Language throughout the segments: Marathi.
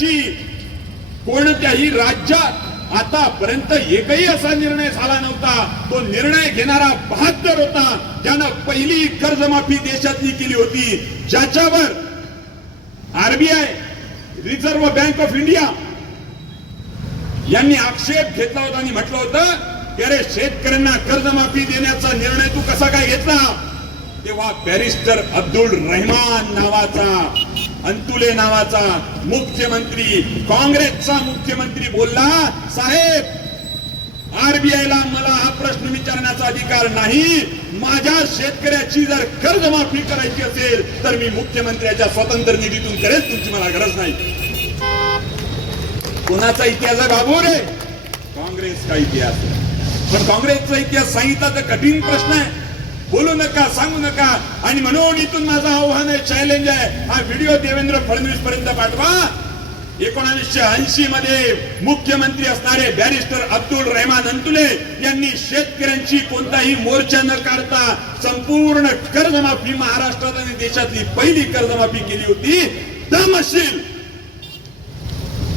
देशाची कोणत्याही राज्यात आतापर्यंत एकही असा निर्णय झाला नव्हता. तो निर्णय घेणारा बहात्तर होता. ज्यानं पहिली कर्जमाफी देशातली केली होती. ज्याच्यावर RBI reserve bank of India यांनी आक्षेप घेतला होता आणि म्हटलं होतं की अरे शेतकऱ्यांना कर्जमाफी देण्याचा निर्णय तू कसा काय घेतला? तेव्हा बॅरिस्टर अब्दुल रहमान नावाचा अंतुले नावाचा मुख्यमंत्री काँग्रेसचा मुख्यमंत्री बोलला साहेब आरबीआयला मला हा प्रश्न विचारण्याचा अधिकार नाही. माझ्या शेतकऱ्याची जर कर्जमाफी करायची असेल तर मी मुख्यमंत्र्याच्या स्वतंत्र निधीतून करेल तुमची मला गरज नाही. कोणाचा इतिहास आहे? बाबू रे. काँग्रेसचा इतिहास? पण काँग्रेसचा इतिहास सांगितला तर कठीण प्रश्न आहे. बोलू नका सांगू नका. आणि म्हणून इथून माझं आव्हान आहे चॅलेंज आहे. हा व्हिडिओ देवेंद्र फडणवीस पर्यंत पाठवा. एकोणावीसशे ऐंशी मध्ये मुख्यमंत्री असणारे बॅरिस्टर अब्दुल रहमान अंतुले यांनी शेतकऱ्यांची कोणताही मोर्चा न काढता संपूर्ण कर्जमाफी महाराष्ट्रात आणि देशातली पहिली कर्जमाफी केली होती. दम असेल.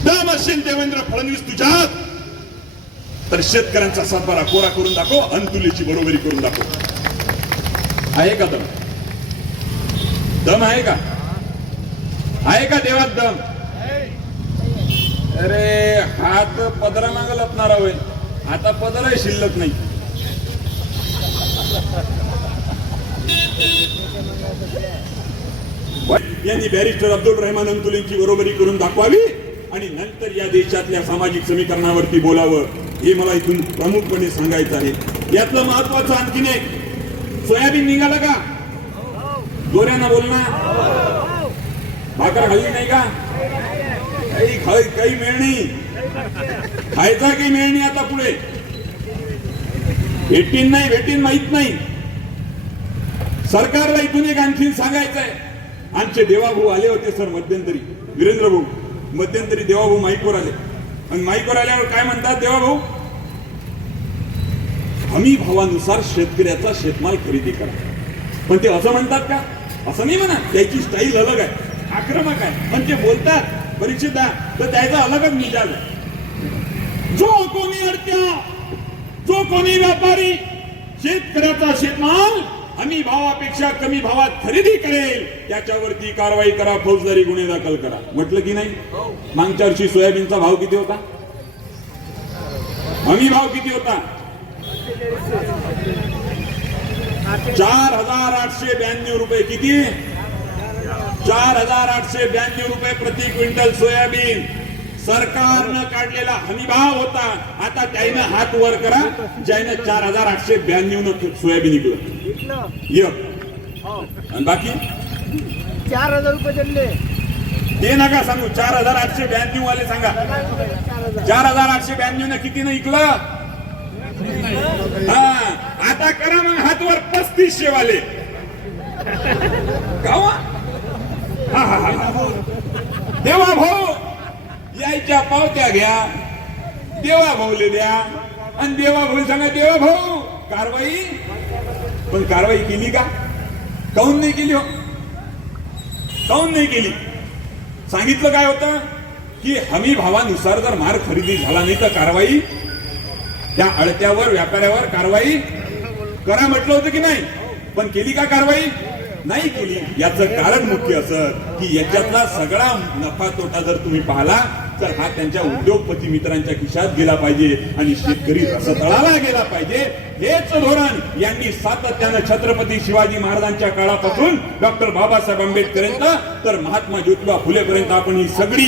दम असेल देवेंद्र फडणवीस तुझ्यात. तर शेतकऱ्यांचा सातबारा कोरा करून दाखव अंतुलेची बरोबरी करून दाखव. आहे का दम? दम आहे का? आहे का देवात दम? अरे हात पदरा माग लपणारा होय आता पदरही शिल्लक नाही. यांनी बॅरिस्टर अब्दुल रहमान अंतुलींची बरोबरी करून दाखवावी आणि नंतर या देशातल्या सामाजिक समीकरणावरती बोलावं. हे मला इथून प्रमुखपणे सांगायचं आहे. यातलं महत्वाचं आणखीन एक सोयाबीन निघालं का? दोऱ्यानं बोल ना भाकर खाल्ली नाही का? काही खाय काही मिळ नाही खायचा काही मिळ नाही आता पुढे? भेटीन नाही भेटीन माहीत नाही. सरकारला इथून एक आणखीन सांगायचंय. आमचे देवाभाऊ आले होते सर मध्यंतरी. वीरेंद्र भाऊ मध्यंतरी देवाभाऊ माईकवर आले. आणि माईकवर आल्यावर काय म्हणतात देवाभाऊ? हमी भावानुसार शेतकऱ्याचा शेतमाल खरेदी करा. पण ते असं म्हणतात का? असं नाही म्हणा त्याची स्टाईल अलग आहे. आक्रमक आहे. पण ते बोलतात. परीक्षित तर त्याचा अलगच मिजाज आहे. जो कोणी अडत्या जो कोणी व्यापारी शेतकऱ्याचा शेतमाल हमी भावापेक्षा कमी भावात खरेदी करेल त्याच्यावरती कारवाई करा फौजदारी गुन्हे दाखल करा. म्हटलं की नाही? मागच्या वर्षी सोयाबीनचा भाव किती होता? हमी भाव किती होता? चार हजार आठशे ब्याण्णव रुपये किती? चार हजार आठशे ब्याण्णव रुपये प्रति क्विंटल सोयाबीन. सरकारनं काढलेला हमी भाव होता. आता त्यानं हात वर करा. ज्यानं चार हजार आठशे ब्याण्णव न सोयाबीन विकलं बाकी? चार हजार रुपये दिले. ते नका सांगू. चार हजार आठशे ब्याण्णव वाले सांगा. चार हजार चार हजार आठशे ब्याण्णव न किती न विकलं हा आता करा मग हातवर पस्तीसशे वाले गावा? हा, हा, हा, हा. देवा भाऊ यायच्या पावत्या घ्या देवा भाऊले द्या आणि देवा भाऊ सांगा देवा भाऊ कारवाई? पण कारवाई केली का? काऊन नाही केली हो? काऊन नाही केली? सांगितलं काय होतं? की हमी भावानुसार जर मार खरेदी झाला नाही तर कारवाई त्या अडत्यावर व्यापाऱ्यावर कारवाई करा म्हटलं होतं की नाही? पण केली का कारवाई? नाही केली. याचं कारण मुख्य असं की याच्यातला सगळा नफा तोटा जर तुम्ही पाहला तर हा त्यांच्या उद्योगपती मित्रांच्या खिशात गेला पाहिजे आणि शेतकरी रसतळाला गेला पाहिजे. हेच धोरण यांनी सातत्यानं छत्रपती शिवाजी महाराजांच्या काळापासून डॉक्टर बाबासाहेब आंबेडकरांपर्यंत तर महात्मा ज्योतिबा फुलेपर्यंत आपण ही सगळी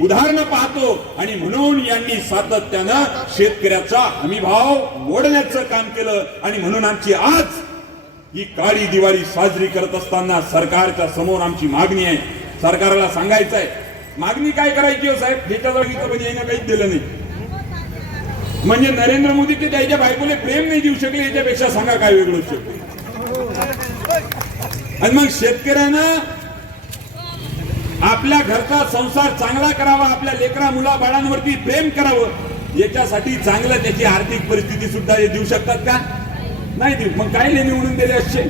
उदाहरणं पाहतो. आणि म्हणून यांनी सातत्यानं शेतकऱ्याचा हमीभाव मोडण्याचं काम केलं. आणि म्हणून आमची आज ही काळी दिवाळी साजरी करत असताना सरकारच्या समोर आमची मागणी आहे. सरकारला सांगायचं आहे मागणी काय करायची हो साहेब? ज्याच्याजवळ काहीच दिलं नाही. म्हणजे नरेंद्र मोदी ते त्याच्या बायकोले प्रेम नाही देऊ शकले याच्यापेक्षा सांगा काय वेगळं शकतो? आणि मग शेतकऱ्यांना आपल्या घरचा संसार चांगला करावा आपल्या लेकरा मुला बाळांवरती प्रेम करावं याच्यासाठी चांगलं त्याची आर्थिक परिस्थिती सुद्धा हे देऊ शकतात का? नाही देऊ. मग काय निवडून दिले असते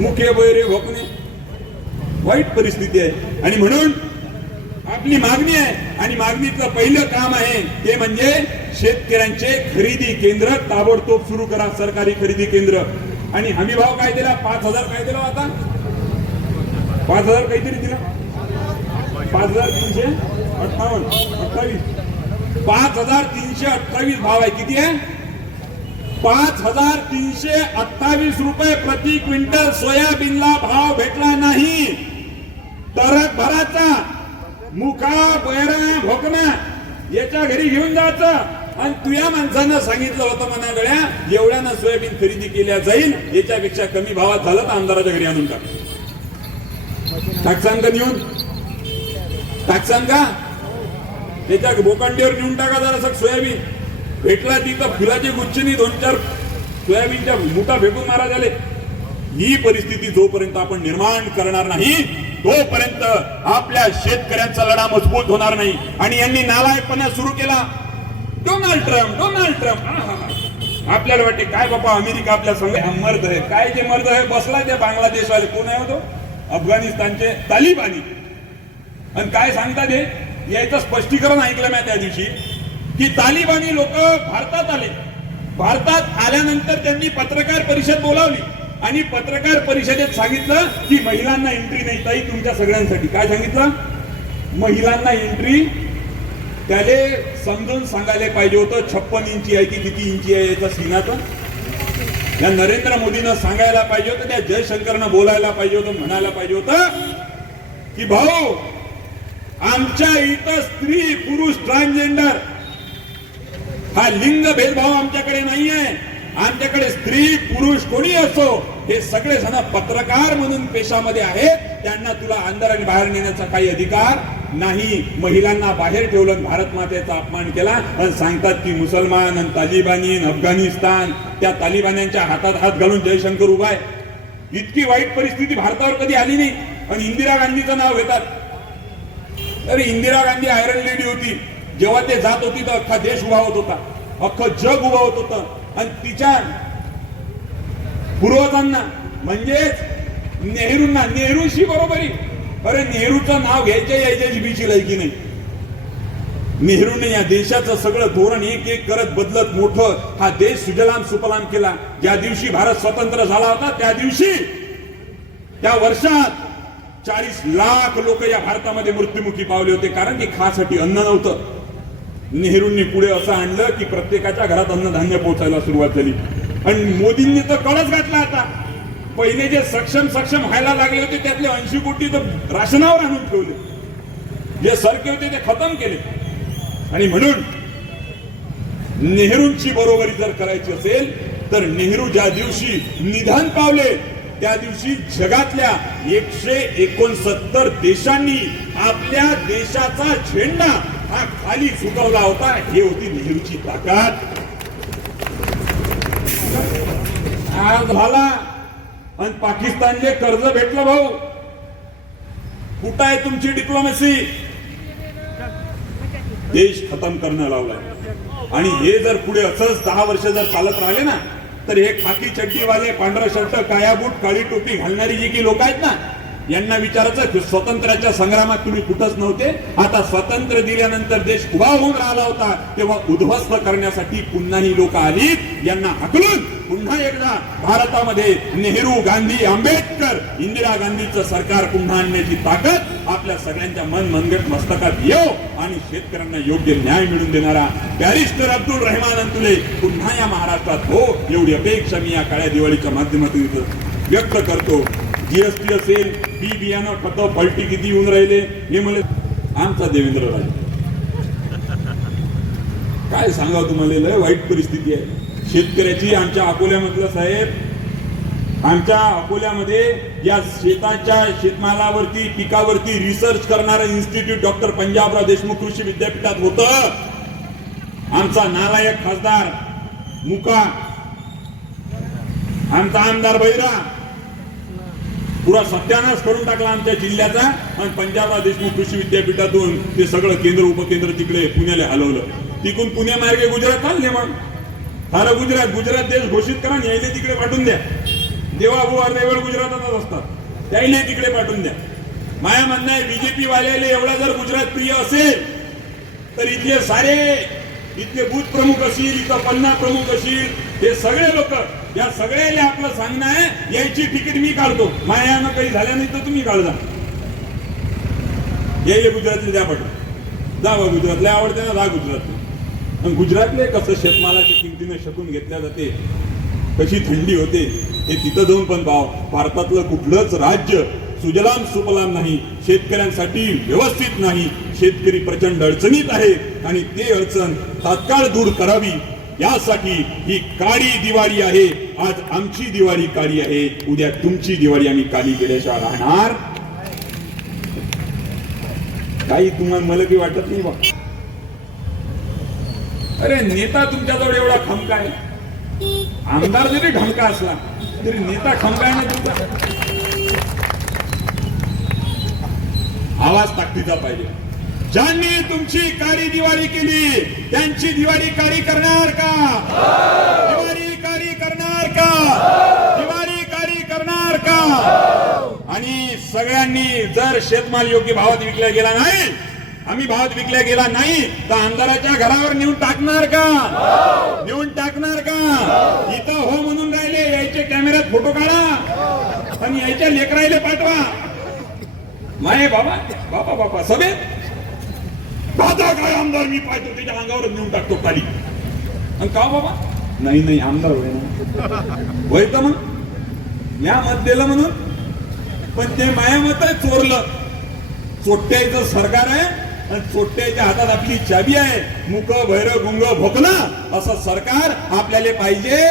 मुखे बैरे भोकणे वाईट परिस्थिती आहे. आणि म्हणून आपली मागणी आहे. आणि मागणीचं पहिलं काम आहे ते म्हणजे शेतकऱ्यांचे खरेदी केंद्र ताबडतोब सुरू करा सरकारी खरेदी केंद्र. आणि हमी भाव काय दिला? पाच हजार काय दिला आता? पाच हजार काहीतरी दिला. पाच हजार तीनशे अठ्ठावन्न अठ्ठावीस. पाच हजार तीनशे अठ्ठावीस भाव आहे. किती आहे? पाच हजार तीनशे अठ्ठावीस रुपये प्रति क्विंटल सोयाबीनला भाव भेटला नाही. तरक भराचा. मुका बैरा भोकना याच्या घरी घेऊन जायचं. आणि तुया माणसानं सांगितलं होतं म्हणा गड्या एवढ्यानं सोयाबीन खरेदी केल्या जाईल याच्यापेक्षा कमी भावात झालं तर आमदाराच्या घरी आणून टाक. टाकसान का नेऊन? टाकसान का? त्याच्या बोकांडीवर नेऊन टाका जरा सग सोयाबीन. भेटला तिथं फुलाची गुच्छनी दोन चार सोयाबीनच्या मुठा फेकून मारा झाले ही परिस्थिती जोपर्यंत आपण निर्माण करणार नाही तोपर्यंत आपल्या शेतकऱ्यांचा लढा मजबूत होणार नाही. आणि यांनी नालायकपणा सुरू केला. Donald Trump Donald Trump. आपल्याला वाटते काय बाबा अमेरिका आपल्या संघ मर्द आहे. काय जे मर्द आहे बसला ते बांगलादेशवाले. कोण आहे होतो अफगाणिस्तानचे तालिबानी. आणि काय सांगतात हे? याचं स्पष्टीकरण ऐकलं मी त्या दिवशी की तालिबानी लोक भारतात आले. भारतात आल्यानंतर त्यांनी पत्रकार परिषद बोलावली. आणि पत्रकार परिषदेत सांगितलं की महिलांना एंट्री नाही. ताई तुमच्या सगळ्यांसाठी. काय सांगितलं? महिलांना एंट्री त्याले समजून सांगायला पाहिजे होतं. छप्पन इंची आहे की किती इंची आहे याचा सीनाचं. या नरेंद्र मोदीनं सांगायला पाहिजे होतं त्या जयशंकरनं बोलायला पाहिजे होतं म्हणायला पाहिजे होतं की भाऊ आमच्या इथं स्त्री पुरुष ट्रान्सजेंडर हा लिंग भेदभाव आमच्याकडे नाही आहे आमच्याकडे स्त्री पुरुष कोणी असो हे सगळे जण पत्रकार म्हणून पेशामध्ये आहेत. त्यांना तुला अंदर आणि बाहेर नेण्याचा काही अधिकार नाही. महिलांना बाहेर ठेवलं भारत मातेचा अपमान केला आणि सांगतात की मुसलमान आणि तालिबानी अफगाणिस्तान त्या तालिबान्यांच्या हातात हात घालून जयशंकर उभा आहे. इतकी वाईट परिस्थिती भारतावर कधी आली नाही. आणि इंदिरा गांधीचं नाव घेतात. अरे इंदिरा गांधी आयरन लेडी होती. जेव्हा ते जात होती तर अख्खा देश उभा होत होता. अख्खं जग उभा होत होतं. आणि तिच्या पूर्वजांना म्हणजेच नेहरूंना नेहरूशी बरोबरी. अरे नेहरूचं नाव घ्यायच्या यायच्याची बीची लायकी नाही? नेहरूने या देशाचं सगळं धोरण एक एक करत बदलत मोठं हा देश सुजलाम सुपलाम केला. ज्या दिवशी भारत स्वतंत्र झाला होता त्या दिवशी त्या वर्षात चाळीस लाख लोक या भारतामध्ये मृत्युमुखी पावले होते. कारण की खासाठी अन्न नव्हतं. नेहरूंनी पुढे असं आणलं की प्रत्येकाच्या घरात अन्नधान्य पोहोचायला सुरुवात झाली. आणि मोदींनी तर कळच घातला आता. पहिले जे सक्षम सक्षम व्हायला लागले होते त्यातले ऐंशी कोटी तर राशनावर आणून ठेवले. जे सरके होते ते खतम केले. आणि म्हणून नेहरूंची बरोबरी जर करायची असेल तर नेहरू ज्या दिवशी निधन पावले त्या दिवशी जगातल्या एकशे एकोणसत्तर देशांनी आपल्या देशाचा झेंडा खाली झुकवला होता. हे होती नेहरूची ताकद. झाला. आणि पाकिस्तानले कर्ज भेटलं भाऊ. कुठं आहे तुमची डिप्लोमॅसी देश खतम करणं लावला. आणि हे जर पुढे असंच दहा वर्ष जर चालत राहिले ना तर हे खाकी चड्डीवाले पांढरा शर्ट काया बूट काळी टोपी घालणारी जी की लोक आहेत ना यांना विचारायचं की स्वातंत्र्याच्या संग्रामात तुम्ही कुठंच नव्हते. आता स्वातंत्र्य दिल्यानंतर देश उभा होऊन राहिला होता. तेव्हा उद्ध्वस्त करण्यासाठी पुन्हा ही लोक आली यांना हकलून पुन्हा एकदा भारतामध्ये नेहरू गांधी आंबेडकर इंदिरा गांधीचं सरकार पुन्हा आणण्याची ताकद आपल्या सगळ्यांच्या मन मनगट मस्तकात येऊ आणि शेतकऱ्यांना योग्य न्याय मिळून देणारा बॅरिस्टर अब्दुल रहमान अंतुले पुन्हा या महाराष्ट्रात हो एवढी अपेक्षा मी या काळ्या दिवाळीच्या माध्यमातून व्यक्त करतो. जीएसटी असेल बी बियाणं खतं पलटी किती येऊन राहिले हे मला आमचा देवेंद्र राजे. काय सांगा तुम्हाला लय वाईट परिस्थिती आहे. शेतकऱ्याची आमच्या अकोल्यामधलं साहेब आमच्या अकोल्यामध्ये या शेताच्या शेतमालावरती पिकावरती रिसर्च करणारं इन्स्टिट्यूट डॉक्टर पंजाबराव देशमुख कृषी विद्यापीठात होतं. आमचा नालायक खासदार मुका आमचा आमदार बैरा पुरा सत्यानाश करून टाकला आमच्या जिल्ह्याचा. आणि पंजाबराव देशमुख कृषी विद्यापीठातून ते सगळं केंद्र उपकेंद्र तिकडे पुण्याला हलवलं. तिकून पुणे मार्गे गुजरात चालले मग. फार गुजरात. गुजरात देश घोषित करा आणि यायले तिकडे पाठवून द्या. देवा बुवा रेवळ गुजरातातच असतात. त्याईले तिकडे पाठवून द्या. माया म्हणणं आहे बीजेपी वाल्याले एवढा जर गुजरात प्रिय असेल तर इथले सारे इथले बूथ प्रमुख असतील इथं पन्ना प्रमुख असतील हे सगळे लोक या सगळ्याला आपलं सांगणं आहे यायची तिकीट मी काढतो. मायानं काही झाल्या नाही तर तुम्ही काढजा ये गुजरातले द्या पाठवून जा बा गुजरातले आवडते ना जा गुजरातले. आणि गुजरातले कसं शेतमालाच्या किमतीनं शकून घेतल्या जाते कशी थंडी होते हे तिथं जाऊन पण पाव भारतातलं कुठलंच राज्य सुजलाम सुफलाम नाही शेतकऱ्यांसाठी व्यवस्थित नाही. शेतकरी प्रचंड अडचणीत आहेत आणि ते अडचण तात्काळ दूर करावी. यासाठी ही काळी दिवाळी आहे. आज आमची दिवाळी काळी आहे. उद्या तुमची दिवाळी आम्ही काली गेल्याशिवाय राहणार. काही तुम्हाला मला बी वाटत नाही बा. अरे नेता तुमच्याजवळ एवढा खमका आहे. आमदार जरी ढमका असला तरी नेता खमका आहे ना तुमचा? आवाज ताकदीचा पाहिजे. ज्यांनी तुमची काळी दिवाळी केली त्यांची दिवाळी काळी करणार का? दिवाळी काळी करणार का? दिवाळी काळी करणार का? आणि सगळ्यांनी जर शेतमाल योग्य भावात विकला गेला नाही आम्ही भावात विकला गेला नाही तर आमदाराच्या घरावर नेऊन टाकणार का? नेऊन टाकणार का? इथं हो म्हणून राहिले यायचे कॅमेऱ्यात फोटो काढा आणि यायच्या लेकरायला पाठवा. माय बाबा बाबा बाबा सभेत माझा काय आमदार मी पाहतो त्याच्या अंगावर नेऊन टाकतो खाली. आणि का बाबा? नाही नाही आमदार होय ना. होय का मग? या मत दिलं म्हणून? पण ते माया मत आहे चोरलं. चोट्याचं सरकार आहे आणि चोट्याच्या हातात आपली चाबी आहे. मुक भैर गुंग भोकणं असं सरकार आपल्याला पाहिजे.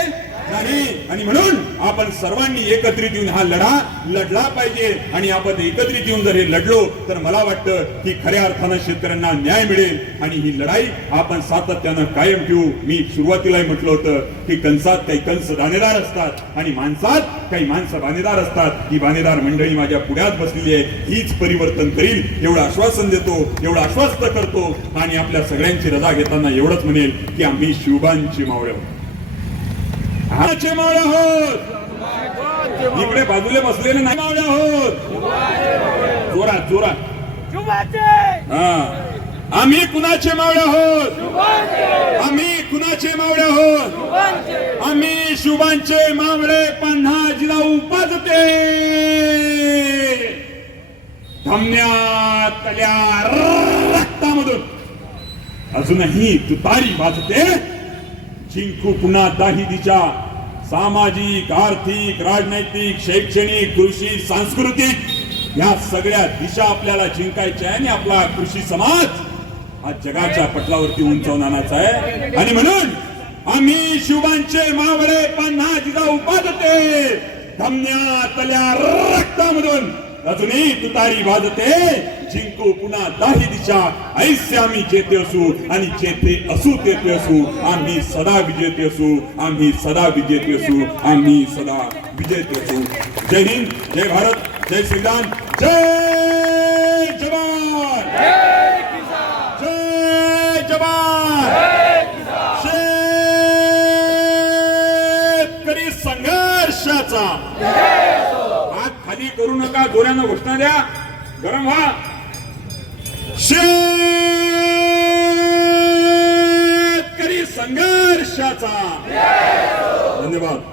नाही. आणि म्हणून आपण सर्वांनी एकत्रित येऊन हा लढा लढला पाहिजे. आणि आपण एकत्रित येऊन जर हे लढलो तर मला वाटतं की खऱ्या अर्थानं शेतकऱ्यांना न्याय मिळेल. आणि ही लढाई आपण सातत्यानं कायम ठेवू. मी सुरुवातीलाही म्हटलं होतं की कंसात काही कंस दाणेदार असतात आणि माणसात काही माणसं बाणेदार असतात. ही बाणेदार मंडळी माझ्या पुण्यात बसलेली आहे. हीच परिवर्तन करील. एवढं आश्वासन देतो एवढं आश्वस्त करतो. आणि आपल्या सगळ्यांची रजा घेताना एवढंच म्हणेल की आम्ही शिवबांची मावळ. हाचे मावळे आहोत. इकडे बाजूला बसलेले नाही. मावळे आहोत. जोरात जोरात. हा. आम्ही कुणाचे मावळे आहोत? आम्ही कुणाचे मावळे आहोत? आम्ही शुभांचे मावळे पन्हा जिजाऊ पाजते धमन्यातल्या रक्तामधून. अजूनही तुतारी वाजते. जिंकू पुन्हा दाहिदीच्या सामाजिक आर्थिक राजनैतिक शैक्षणिक कृषी सांस्कृतिक या सगळ्या दिशा आपल्याला जिंकायच्या आहे आणि आपला कृषी समाज हा जगाच्या पटलावरती उंचावणाराचा आहे. आणि म्हणून आम्ही शिवांचे मावळे पन्हा जिजा उपादते धमन्यातल्या रक्तामधून अजूनही तुतारी वाजते जिंकू पुन्हा दाही दिशा. ऐसे आम्ही जेते असू आणि जेते असू तेथे असू. आम्ही सदा विजेते असू आम्ही सदा विजेते असू आम्ही सदा विजेते असू. जय हिंद जय भारत जय श्रीराम. जय जवान. जय जवान. संघर्षाचा. हात खाली करू नका जोऱ्यानं घोषणा द्या. गरम व्हा. शेतकरी संघर्षाचा. धन्यवाद.